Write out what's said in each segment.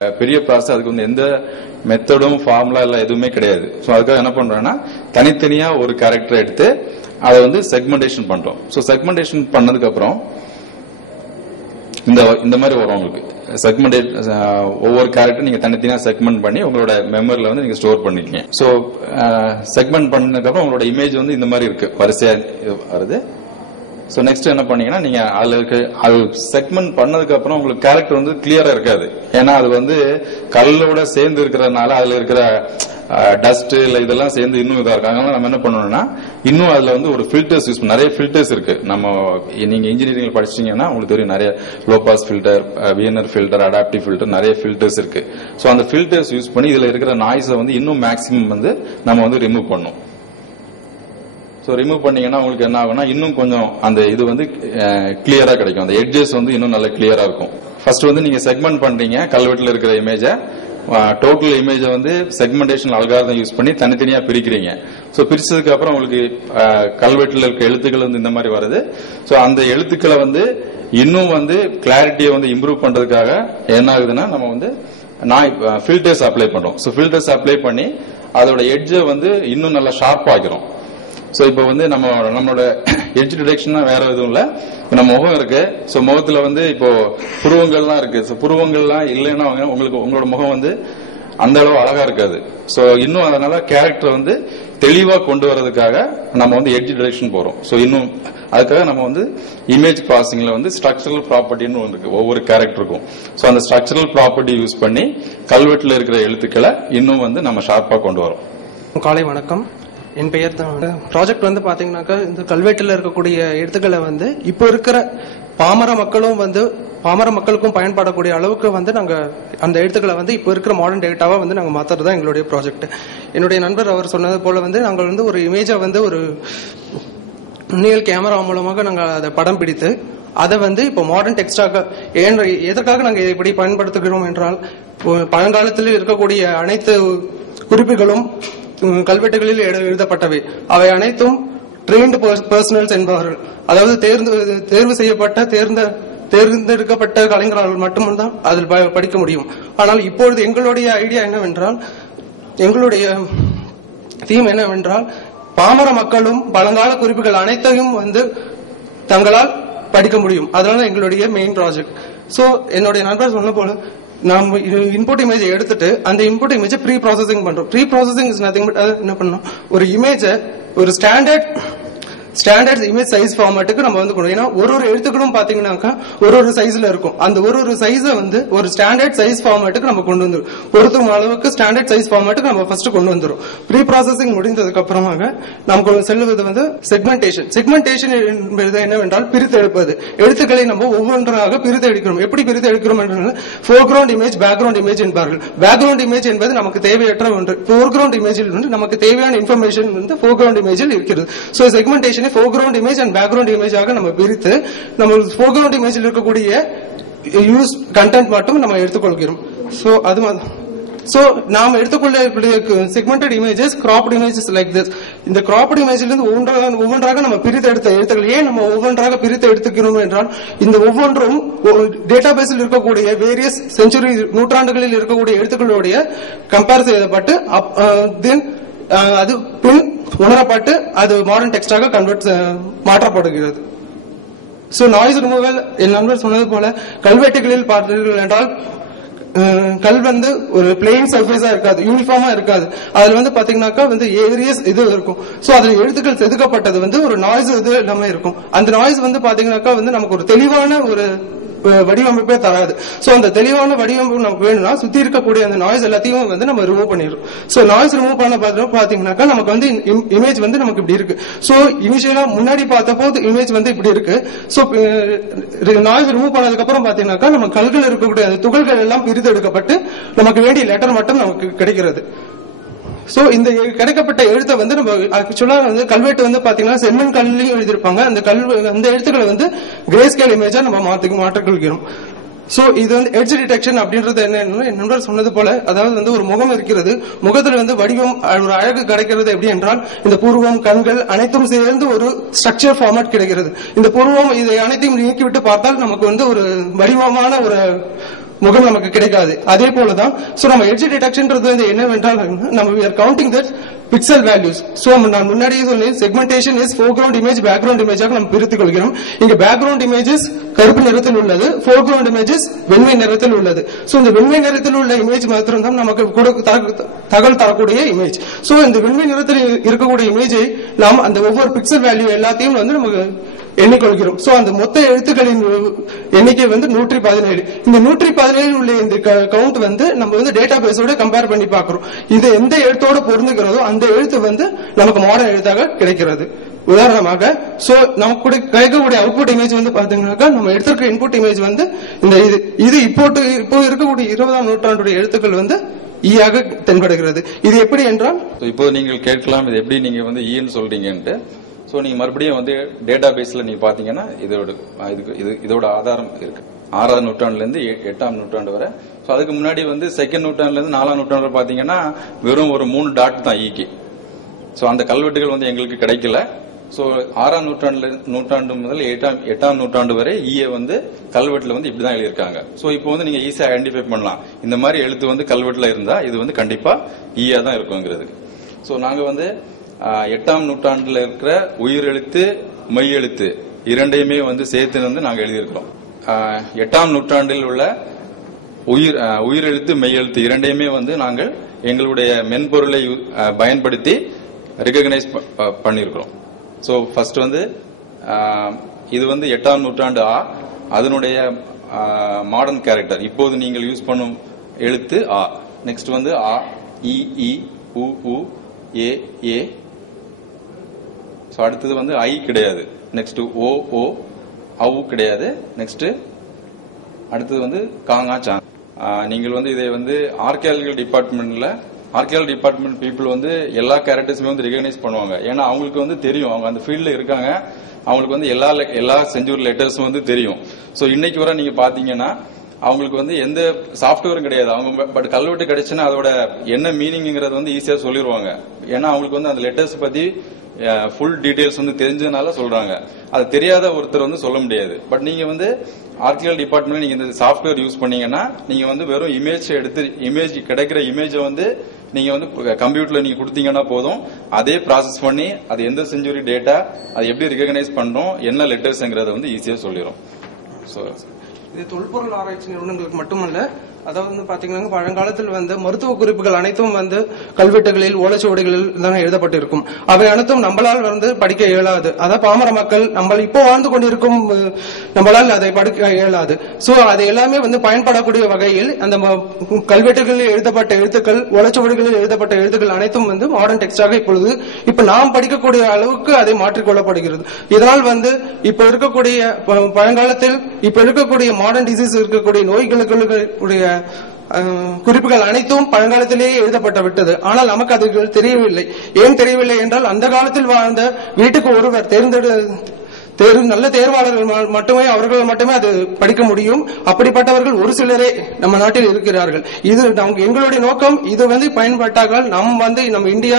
பெரிய ப்ராசஸ். அதுக்கு வந்து எந்த மெத்தடும் ஃபார்முலா இல்ல எதுவுமே கிடையாது. ஸோ அதுக்காக என்ன பண்றோம்னா தனித்தனியா ஒரு கேரக்டர் எடுத்து அதை வந்து செக்மெண்டேஷன் பண்றோம். ஸோ செக்மெண்டேஷன் பண்ணதுக்கு அப்புறம் இந்த மாதிரி வரும் உங்களுக்கு செக்மெண்டேட். ஒவ்வொரு கேரக்டர் நீங்க தனித்தனியா செக்மெண்ட் பண்ணி உங்களோட மெமரியில வந்து நீங்க ஸ்டோர் பண்ணிக்கீங்க. ஸோ செக்மெண்ட் பண்ணதுக்கு அப்புறம் உங்களோட இமேஜ் வந்து இந்த மாதிரி இருக்கு, வரிசையா வருது. ஸோ நெக்ஸ்ட் என்ன பண்ணீங்கன்னா நீங்க அதுல இருக்க அது செக்மெண்ட் பண்ணதுக்கு அப்புறம் உங்களுக்கு கேரக்டர் வந்து கிளியரா இருக்காது. ஏன்னா அது வந்து கல்லோட சேர்ந்து இருக்கிறதுனால அதுல இருக்கிற டஸ்ட் இல்ல இதெல்லாம் சேர்ந்து இன்னும் இதா இருக்கு. அதனால நம்ம என்ன பண்ணணும்னா இன்னும் அதுல வந்து ஒரு ஃபில்டர்ஸ் யூஸ் பண்ண நிறைய ஃபில்டர்ஸ் இருக்கு. நம்ம நீங்க இன்ஜினியரிங் படிச்சிட்டீங்கன்னா உங்களுக்கு தெரியும் நிறைய low pass filter, VNR filter, adaptive filter, நிறைய ஃபில்டர்ஸ் இருக்கு. ஸோ அந்த ஃபில்டர்ஸ் யூஸ் பண்ணி இதுல இருக்கிற நாய்ஸை வந்து இன்னும் மேக்ஸிமம் வந்து நம்ம வந்து ரிமூவ் பண்ணணும். ஸோ ரிமூவ் பண்ணீங்கன்னா உங்களுக்கு என்ன ஆகும்னா இன்னும் கொஞ்சம் அந்த இது வந்து கிளியரா கிடைக்கும். அந்த எட்ஜஸ் வந்து இன்னும் நல்ல கிளியரா இருக்கும். ஃபர்ஸ்ட் வந்து நீங்க செக்மெண்ட் பண்றீங்க கல்வெட்டுல இருக்கிற இமேஜை, டோட்டல் இமேஜை வந்து செக்மெண்டேஷன் அல்காரிதம் யூஸ் பண்ணி தனித்தனியா பிரிக்கிறீங்க. ஸோ பிரிச்சதுக்கு அப்புறம் உங்களுக்கு கல்வெட்டுல இருக்க எழுத்துக்கள் வந்து இந்த மாதிரி வருது. ஸோ அந்த எழுத்துக்களை வந்து இன்னும் வந்து கிளாரிட்டியை வந்து இம்ப்ரூவ் பண்றதுக்காக என்ன ஆகுதுன்னா நம்ம வந்து ஃபில்டர்ஸ் அப்ளை பண்றோம். ஸோ ஃபில்டர்ஸ் அப்ளை பண்ணி அதோட எட்ஜை வந்து இன்னும் நல்லா ஷார்ப் ஆகிறோம். ஸோ இப்போ வந்து நம்மளோட எட்ஜ் டிடெக்ஷன் வேற எதுவும் இல்லை. நம்ம முகம் இருக்கு. ஸோ முகத்துல வந்து இப்போ புருவங்கள்லாம் இருக்கு. ஸோ புருவங்கள்லாம் இல்லைன்னா உங்களுக்கு உங்களோட முகம் வந்து அந்த அளவு அழகா இருக்காது. ஸோ இன்னும் அதனால கேரக்டர் வந்து தெளிவா கொண்டு வரதுக்காக நம்ம வந்து எட்ஜ் டிடெக்ஷன் போறோம். ஸோ இன்னும் அதுக்காக நம்ம வந்து இமேஜ் ப்ராசஸிங்ல வந்து ஸ்ட்ரக்சரல் ப்ராப்பர்ட்டின்னு ஒன்று இருக்கு ஒவ்வொரு கேரக்டருக்கும். ஸோ அந்த ஸ்ட்ரக்சரல் ப்ராப்பர்ட்டி யூஸ் பண்ணி கல்வெட்டுல இருக்கிற எழுத்துக்களை இன்னும் வந்து நம்ம ஷார்ப்பா கொண்டு வரோம். காலை வணக்கம். என் பெயர் தான். ப்ராஜெக்ட் வந்து பாத்தீங்கன்னாக்கா இந்த கல்வெட்டுல இருக்கக்கூடிய எழுத்துக்களை வந்து இப்போ இருக்கிற பாமர மக்களுக்கும் பயன்படக்கூடிய அளவுக்கு வந்து நாங்க அந்த எழுத்துக்களை வந்து இப்போ இருக்கிற மாடர்ன் டேட்டாவா வந்து நாங்க மாத்துறது தான் எங்களுடைய ப்ராஜெக்ட். என்னுடைய நண்பர் அவர் சொன்னது போல வந்து நாங்கள் வந்து ஒரு இமேஜை வந்து ஒரு நுண்ணியல் கேமரா மூலமாக நாங்கள் அதை படம் பிடித்து அதை வந்து இப்போ மாடர்ன் டெக்ஸ்டாக எதற்காக நாங்கள் இப்படி பயன்படுத்துகிறோம் என்றால் பழங்காலத்தில் இருக்கக்கூடிய அனைத்து குறிப்புகளும் கல்வெட்டுகளில் எழுதப்பட்டவை. அவை அனைத்தும் ட்ரெயின்டு பர்சனல்ஸ் என்பவர்கள், அதாவது தேர்வு செய்யப்பட்ட தேர்ந்தெடுக்கப்பட்ட கலைஞர்கள் மட்டும்தான் அதில் படிக்க முடியும். ஆனால் இப்பொழுது எங்களுடைய ஐடியா என்னவென்றால், எங்களுடைய தீம் என்னவென்றால் பாமர மக்களும் பழங்கால குறிப்புகள் அனைத்தையும் வந்து தங்களால் படிக்க முடியும். அதனால எங்களுடைய மெயின் ப்ராஜெக்ட். சோ என்னுடைய நண்பர் சொன்ன போல நம்ம இன்புட் இமேஜ் எடுத்துட்டு அந்த இன்புட் இமேஜ் ப்ரீ ப்ராசஸிங் பண்றோம். Preprocessing is nothing but என்ன பண்ணணும், ஒரு இமேஜ் ஒரு ஸ்டாண்டர்ட் இமேஜ் சைஸ் ஃபார்மேட்டுக்கு நம்ம வந்து கொண்டு. ஏன்னா ஒரு எழுத்துக்களும் பாத்தீங்கன்னாக்கா ஒரு சைஸ்ல இருக்கும். அந்த ஒரு சைஸை வந்து ஒரு ஸ்டாண்டர்ட் சைஸ் ஃபார்மேட்டுக்கு நம்ம கொண்டு வந்துடும். பொறுத்தும் அளவுக்கு ஸ்டாண்டர்ட் சைஸ் ஃபார்மேட்டுக்கு நம்ம ஃபர்ஸ்ட் கொண்டு வந்துடும். ப்ரீ ப்ராசஸிங் முடிந்ததுக்கு அப்புறமாக நமக்கு செல்வது வந்து செக்மெண்டேஷன். செக்மெண்டேஷன் என்பது என்னவென்றால் பிரித்து எடுப்பது. எழுத்துக்களை நம்ம ஒவ்வொன்றாக பிரித்து எடுக்கிறோம். எப்படி பிரித்து எடுக்கிறோம் என்றால் ஃபோர்கிரவுண்ட் இமேஜ், பேக்ரவுண்ட் இமேஜ் என்பார்கள். பேக்ரவுண்ட் இமேஜ் என்பது நமக்கு தேவையற்ற ஒன்று. ஃபோர்கிரவுண்ட் இமேஜில் வந்து நமக்கு தேவையான இன்ஃபர்மேஷன் வந்து ஃபோர்கிரவுண்ட் இமேஜில் இருக்கிறது. So segmentation foreground image and background இமேஜாக நம்ம பிரித்து நம்ம ஃபோர்கிரவுண்ட் இமேஜில் இருக்கக்கூடிய யூஸ் கண்டென்ட் மட்டும் நம்ம எடுத்துக்கொள்கிறோம். சோ நாம எடுத்துக்கொள்ள segmented images, craft images like this. இந்த கிராப்ட் இமேஜ்ல இருந்து ஒவ்வொன்றாக நம்ம பிரித்து எடுத்த எழுத்துக்கள். ஏன் நம்ம ஒவ்வொன்றாக பிரித்து எடுத்துக்கிறோம் என்றால் இந்த ஒவ்வொன்றும் டேட்டா பேஸில் இருக்கக்கூடிய வேரியஸ் செஞ்சுரி நூற்றாண்டுகளில் இருக்கக்கூடிய எழுத்துக்களுடைய கம்பேர் செய்யப்பட்டு அது பின் உணரப்பட்டு அது மாடர்ன் டெக்ஸ்டாக மாற்றப்படுகிறது. சோ நாய்ஸ் ரிமூவல் என் நண்பர் சொன்னது போல கல்வெட்டுகளில் பார்த்தீர்கள் என்றால் கல் வந்து ஒரு பிளெயின் சர்ஃபேஸா இருக்காது, யூனிஃபார்மா இருக்காது. அதுல வந்து பாத்தீங்கன்னாக்கா வந்து ஏரியஸ் இது இருக்கும். சோ அதுல எழுத்துக்கள் செதுக்கப்பட்டது வந்து ஒரு நாய்ஸ் இது எல்லாமே இருக்கும். அந்த நாய்ஸ் வந்து பாத்தீங்கன்னாக்கா வந்து நமக்கு ஒரு தெளிவான ஒரு வடிவமைப்பே தராது. சோ அந்த தெளிவான வடிவமைப்பு நமக்கு வேணும்னா சுத்தி இருக்கக்கூடிய அந்த நாய்ஸ் எல்லாத்தையும் வந்து நம்ம ரிமூவ் பண்ணிடுறோம். சோ நாய்ஸ் ரிமூவ் பண்ண பாத்தீங்கன்னாக்கா நமக்கு வந்து இமேஜ் வந்து நமக்கு இப்படி இருக்கு. சோ இனிஷியலா முன்னாடி பார்த்த போது இமேஜ் வந்து இப்படி இருக்கு. சோ நாய்ஸ் ரிமூவ் பண்ணதுக்கு அப்புறம் பாத்தீங்கன்னாக்கா நம்ம கல்கள் இருக்கக்கூடிய அந்த துகள்கள் எல்லாம் பிரித்து எடுக்கப்பட்டு நமக்கு வேண்டிய லெட்டர் மட்டும் நமக்கு கிடைக்கிறது. சோ இந்த கிடைக்கப்பட்ட எழுத்தை வந்து நம்ம ஆக்சுவலா வந்து கல்வெட்டு வந்து பாத்தீங்கன்னா செம்மண் கல்லையும் எழுதியிருப்பாங்க. அந்த எழுத்துக்களை வந்து கிரே ஸ்கேல் இமேஜா நம்ம மாற்றிக்கொள்கிறோம். சோ இது வந்து எட்ஜ் டிடெக்ஷன் அப்படின்றது என்ன நண்பர் சொன்னது போல, அதாவது வந்து ஒரு முகம் இருக்கிறது, முகத்துல வந்து வடிவம் ஒரு அழகு கிடைக்கிறது எப்படி என்றால் இந்த புருவம் கண்கள் அனைத்தும் சேர்ந்து ஒரு ஸ்ட்ரக்சர் ஃபார்மேட் கிடைக்கிறது. இந்த புருவம் இதை அனைத்தையும் நீக்கிவிட்டு பார்த்தால் நமக்கு வந்து ஒரு வடிவமான முகம் நமக்கு கிடைக்காது. அதே போலதான் நம்ம எட்ஜ் டிடெக்ஷன்ன்றது வந்து என்னவென்றால் நம்ம we are counting that pixel values. நான் முன்னாடியே சொன்னேன் segmentation is foreground image background இமேஜாக நம்ம பிரித்துக் கொள்கிறோம். இங்க பேக்ரவுண்ட் இமேஜஸ் கருப்பு நிறத்தில் உள்ளது, ஃபோர்கிரவுண்ட் இமேஜஸ் வெண்மை நிறத்தில் உள்ளது. இந்த வெண்மை நிறத்தில் உள்ள இமேஜ் மாத்திரம் தான் நமக்கு தகவல் தரக்கூடிய இமேஜ். இந்த வெண்மை நிறத்தில் இருக்கக்கூடிய இமேஜை நாம் அந்த ஒவ்வொரு பிக்சல் வேல்யூ எல்லாத்தையும் வந்து நமக்கு எண்ணிக்கொள்கிறோம். அந்த மொத்த எழுத்துக்களின் எண்ணிக்கை வந்து 117. இந்த 117 உள்ள இந்த கவுண்ட் வந்து நம்ம வந்து டேட்டா பேஸோட கம்பேர் பண்ணி பார்க்கிறோம். இது எந்த எழுத்தோட பொருந்துகிறதோ அந்த எழுத்து வந்து நமக்கு மாடர்ன் எழுத்தாக கிடைக்கிறது. உதாரணமாக நமக்கு கிடைக்கக்கூடிய அவுட்புட் இமேஜ் வந்து பாத்தீங்கன்னாக்கா நம்ம எடுத்திருக்க இன்புட் இமேஜ் வந்து இது இப்போ இருக்கக்கூடிய 20ஆம் நூற்றாண்டுடைய எழுத்துக்கள் வந்து ஈயாக தென்படுகிறது. இது எப்படி என்றால் இப்போ நீங்கள் கேட்கலாம் இது எப்படி நீங்க வந்து ஈன்னு சொல்றீங்கன்ட்டு. நீங்க மறுபடியும் வந்து டேட்டா பேஸ்ல நீங்க பாத்தீங்கன்னா இதோட ஆதாரம் இருக்கு 6ஆம் நூற்றாண்டுல இருந்து 8ஆம் நூற்றாண்டு வரை. அதுக்கு முன்னாடி வந்து 2nd நூற்றாண்டுல இருந்து 4ஆம் நூற்றாண்டு பாத்தீங்கன்னா வெறும் ஒரு 3 டாட் தான் ஈக்கு. அந்த கல்வெட்டுகள் வந்து எங்களுக்கு கிடைக்கல. 6ஆம் நூற்றாண்டு முதல் 8ஆம் நூற்றாண்டு வரை ஈய வந்து கல்வெட்டுல வந்து இப்படிதான் எழுதியிருக்காங்க. இப்போ வந்து நீங்க ஈஸியா ஐடென்டிஃபை பண்ணலாம் இந்த மாதிரி எழுத்து வந்து கல்வெட்டுல இருந்தா இது வந்து கண்டிப்பா ஈயா தான் இருக்குங்கிறது. நாங்க வந்து 8ஆம் நூற்றாண்டுல இருக்கிற உயிரெழுத்து மெய் எழுத்து இரண்டையுமே வந்து சேர்த்து வந்து நாங்க எழுதியிருக்கிறோம். 8ஆம் நூற்றாண்டில் உள்ள உயிரெழுத்து மெய் எழுத்து இரண்டையுமே வந்து நாங்கள் எங்களுடைய மென்பொருளை பயன்படுத்தி ரெகக்னைஸ் பண்ணிருக்கிறோம். ஃபர்ஸ்ட் வந்து இது வந்து 8ஆம் நூற்றாண்டு அதனுடைய மாடர்ன் கேரக்டர் இப்போது நீங்கள் யூஸ் பண்ணும் எழுத்து ஆ. நெக்ஸ்ட் வந்து ஆ, இ, இ, உ, உ, ஏ, ஏ. அடுத்தது வந்து ஐ கிடையாது. நெக்ஸ்ட் ஓ, ஓ, அவு கிடையாது. நெக்ஸ்ட் அடுத்தது வந்து காங்கா சாங். நீங்கள் வந்து இதை வந்து ஆர்கியாலஜிக்கல் டிபார்ட்மெண்ட் பீப்புள் வந்து எல்லா கேரக்டர்ஸுமே வந்து ரெகக்னைஸ் பண்ணுவாங்க. ஏன்னா அவங்களுக்கு வந்து தெரியும், அவங்க அந்த ஃபீல்ட்ல இருக்காங்க, அவங்களுக்கு வந்து எல்லா செஞ்சுரி லெட்டர்ஸும் வந்து தெரியும். இன்னைக்கு வரை நீங்க பாத்தீங்கன்னா அவங்களுக்கு வந்து எந்த சாப்ட்வேரும் கிடையாது. அவங்க பட் கல்வெட்டு கிடைச்சுன்னா அதோட என்ன மீனிங்கிறது வந்து ஈஸியா சொல்லிடுவாங்க. ஏன்னா அவங்களுக்கு வந்து அந்த லெட்டர்ஸ் பத்தி ஃபுல் டீடைல்ஸ் வந்து தெரிஞ்சதுனால சொல்றாங்க. அது தெரியாத ஒருத்தர் வந்து சொல்ல முடியாது. பட் நீங்க வந்து ஆர்கியாலஜி டிபார்ட்மெண்ட் நீங்க இந்த சாப்ட்வேர் யூஸ் பண்ணீங்கன்னா நீங்க வந்து வெறும் இமேஜ் கிடைக்கிற இமேஜை வந்து நீங்க வந்து கம்ப்யூட்டர்ல நீங்க கொடுத்தீங்கன்னா போதும், அதே ப்ராசஸ் பண்ணி அது எந்த செஞ்சுரி டேட்டா அது எப்படி ரெகக்னைஸ் பண்றோம் என்ன லெட்டர்ஸ்ங்கிறத வந்து ஈஸியா சொல்லிடும். இது தொல்பொருள் ஆராய்ச்சி நிறுவனங்களுக்கு மட்டுமல்ல, அதாவது வந்து பாத்தீங்கன்னா பழங்காலத்தில் வந்து மருத்துவ குறிப்புகள் அனைத்தும் வந்து கல்வெட்டுகளில் ஓலைச்சுவடிகளில் தான் எழுதப்பட்டிருக்கும். அவை அனைத்தும் நம்மளால் வந்து படிக்க இயலாது. அதாவது பாமர மக்கள் நம்ம இப்போ வாழ்ந்து கொண்டிருக்கும் நம்மளால் அதை படிக்க இயலாது. அது எல்லாமே வந்து பயன்படக்கூடிய வகையில் அந்த கல்வெட்டுகளில் எழுதப்பட்ட எழுத்துக்கள், ஓலைச்சுவடிகளில் எழுதப்பட்ட எழுத்துக்கள் அனைத்தும் வந்து மாடர்ன் டெக்ஸ்டாக இப்ப நாம் படிக்கக்கூடிய அளவுக்கு அதை மாற்றிக்கொள்ளப்படுகிறது. இதனால் வந்து இப்ப இருக்கக்கூடிய பழங்காலத்தில் இப்ப இருக்கக்கூடிய மாடர்ன் டிசீஸ் இருக்கக்கூடிய நோய்களுடைய குறிப்புகள் அனைத்தும் பழங்காலத்திலேயே எழுதப்பட்டு விட்டது. ஆனால் நமக்கு அது தெரியவில்லை. ஏன் தெரியவில்லை என்றால் அந்த காலத்தில் வாழ்ந்த வீட்டுக்கு ஒருவர் நல்ல தேர்வாளர்கள் மட்டுமே அவர்கள் மட்டுமே அது படிக்க முடியும். அப்படிப்பட்டவர்கள் ஒரு சிலரே நம்ம நாட்டில் இருக்கிறார்கள். இது எங்களுடைய நோக்கம். இது வந்து பயன்பட்டால் நம்ம இந்தியா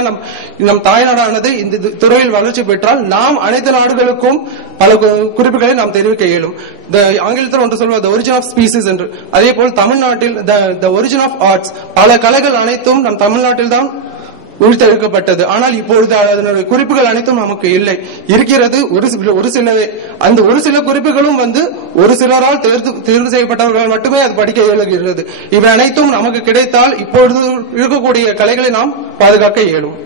நம் தாய்நாடானது இந்த துறையில் வளர்ச்சி பெற்றால் நாம் அனைத்து நாடுகளுக்கும் பல குறிப்புகளை நாம் தெரிவிக்க இயலும். ஆங்கிலத்தில் ஒன்று சொல்வது the origin of species என்று. அதே போல் தமிழ்நாட்டில் the origin of arts, பல கலைகள் அனைத்தும் நம் தமிழ்நாட்டில் தான் உள்தெடுக்கப்பட்டது. ஆனால் இப்பொழுது அதனுடைய குறிப்புகள் அனைத்தும் நமக்கு இல்லை. இருக்கிறது ஒரு சிலவே. அந்த ஒரு சில குறிப்புகளும் வந்து ஒரு சிலரால் தேர்வு செய்யப்பட்டவர்கள் மட்டுமே அது படிக்க இயலுகிறது. இவை அனைத்தும் நமக்கு கிடைத்தால் இப்பொழுது இருக்கக்கூடிய கலைகளை நாம் பாதுகாக்க இயலும்.